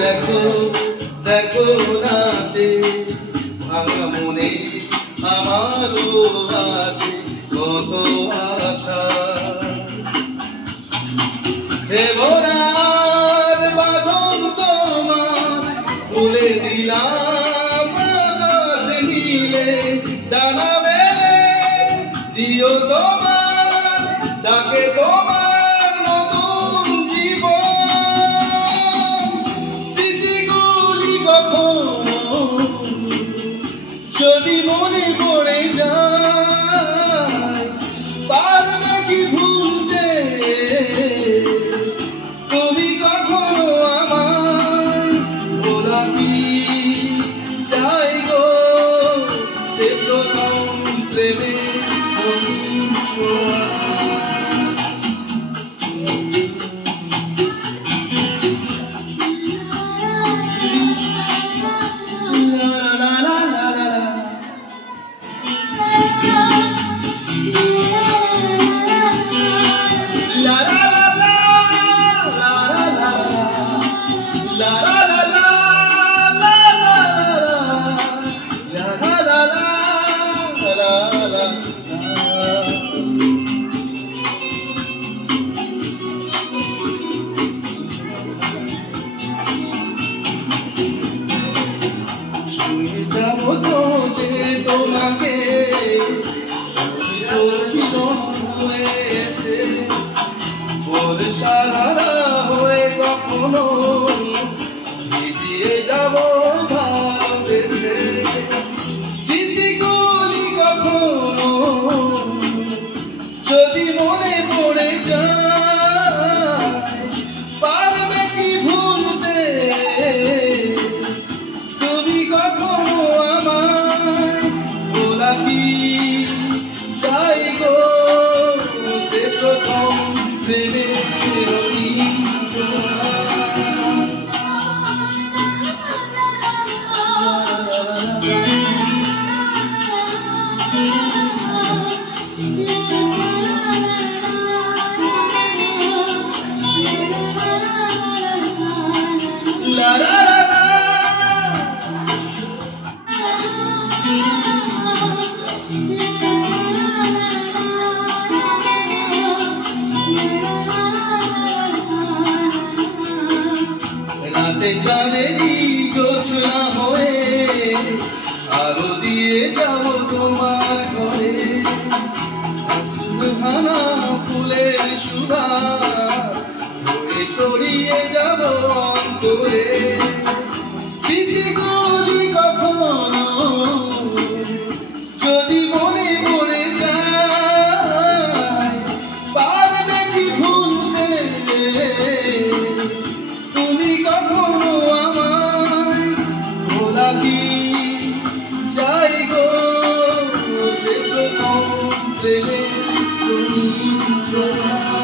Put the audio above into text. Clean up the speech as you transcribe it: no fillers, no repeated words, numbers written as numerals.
দেখো দেখো নাচে ভাঙা মনে আমারও আছে কত আশা। দেবরার বাঁধন তোমার খুলে দিলাম আকাশে নীলে ডানা মেলে দিও তোমার ডাকে তোমার নতুন জীবন। স্মৃতিগুলি কখনো যদি মনে পড়ে যায় পারবে কি ভুলতে তুমি কখনো আমায় ভোলা কি চাই গো সে প্রথম প্রেমে রঙিন ছোঁয়া। যাবো তো যে তোমাকে হয়েছে বর্ষাধারা হয়ে কখনো ভিজিয়ে যাব ভালোবেসে। স্মৃতিগুলি কখনো যদি মনে পড়ে যায় পারবে কি ভুলতে তুমি কখনো আমায় ভোলা কি চাই গো সে প্রথম প্রেমে রঙিন ছোঁয়া। লা লা লা রাতে চাঁদেরই জোছনা হয়ে আলো দিয়ে যাব তোমার ঘরে। সুরহানা ফুলের সুবাস হয়ে ছড়িয়ে যাব অন্তরে। স্মৃতিগুলি কখনো যদি মনে পড়ে যায় পারবে কি ভুলতে তুমি কখনো আমায় ভোলা কি চাই গো সে প্রথম প্রেমে রঙিন ছোঁয়া।